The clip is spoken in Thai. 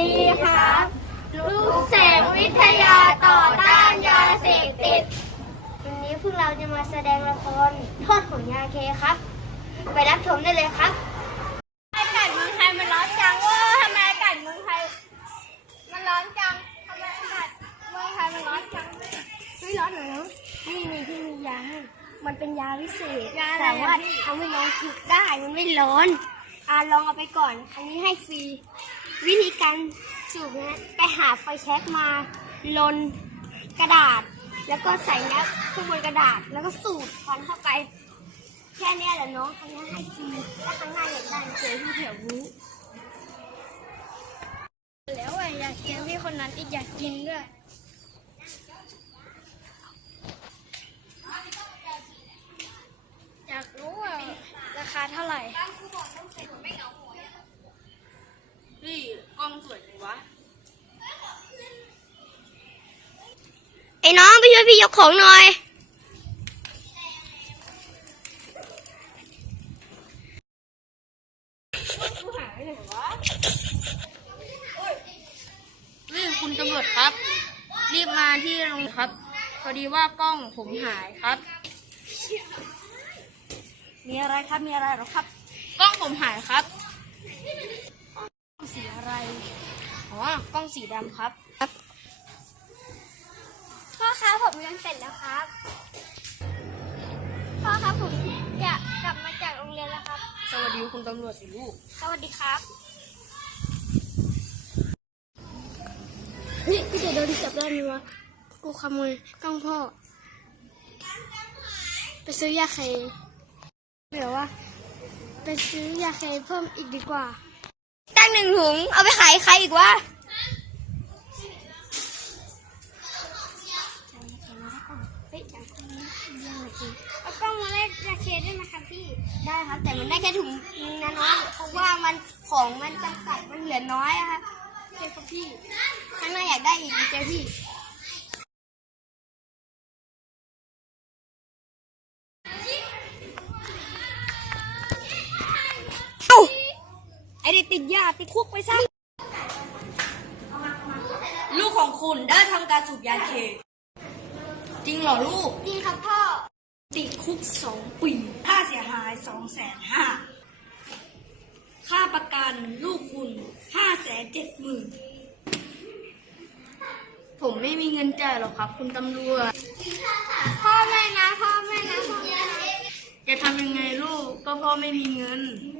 ดีครับลูกแสงวิทยาต่อต้านยาเสพติด วันนี้พวกเราจะมาแสดงละครโทษของยาเคครับ ไปรับชมได้เลยครับ อากาศเมืองไทยมันร้อนจังเว่าทำไมอากาศเมืองไทยมันร้อนจังทำไมอากาศเมืองไทยมันร้อนจังไม่ร้อนเหรอนี่นี่ที่มียาให้มันเป็นยาวิเศษแต่ว่าทำให้น้องถูกได้มันไม่ร้อนอ่าลองเอาไปก่อน อันนี้ให้ฟรี วิธีการสูบนะไปหาไฟแช็กมาลนกระดาษ แล้วก็ใส่น้ำข้างบนกระดาษ แล้วก็สูดควันเข้าไป แค่นี้แหละน้องครั้งนี้ให้ฟรีถ้าครั้งหน้าอยากได้เจอที่แถวนี้แล้วอะอยากเจอพี่คนนั้นอีกอยากกินด้วยอยากรู้ว่าราคาเท่าไหร่ พี่กล้องสวยจังวะ ไอ้น้องไปช่วยพี่ยกของหน่อย นี่คุณตำรวจครับ รีบมาที่โรงครับ พอดีว่ากล้องผมหายครับ มีอะไรครับ มีอะไรหรอครับ กล้องผมหายครับ สีอะไร อ๋อกล้อง สีดำครับพ่อครับผมเรียนเสร็จแล้วครับพ่อครับผมจะกลับมาจากโรงเรียนแล้วครับ สวัสดีคุณตำรวจสิลูก สวัสดีครับเฮ้ยกูจะโดนจับได้ไหมวะกูขโมยกล้องพ่อ ไปซื้อยาเคเดี๋ยวว่า ไปซื้อยาเคเพิ่มอีกดีกว่า ตั้งหนึ่งถุงเอาไปขายใครอีกวะ เฮ้ยจากคนนี้เรื่องอะไรจริงเอากล้องมาแลกยาเคได้ไหมครับพี่ ได้ครับ แต่มันได้แค่ถุงนึงนะน้องเพราะว่ามันของมันจำกัดมันเหลือน้อยอะครับเคครับพี่ข้างหน้าอยากได้อีกเจอพี่เอ้าไอเด็กติดยาติดคุกไปซะลูกของคุณได้ทำการสูบยาเค จริงเหรอลูก จริงครับพ่อ ติดคุกสองปี ค่าเสียหายสองแสนห้า ค่าประกันลูกคุณห้าแสนเจ็ดหมื่น ผมไม่มีเงินจ่ายหรอกครับ คุณตำรวจ พ่อแม่นะ พ่อแม่นะพ่อแม่นะจะทำยังไงลูกก็พ่อไม่มีเงินพ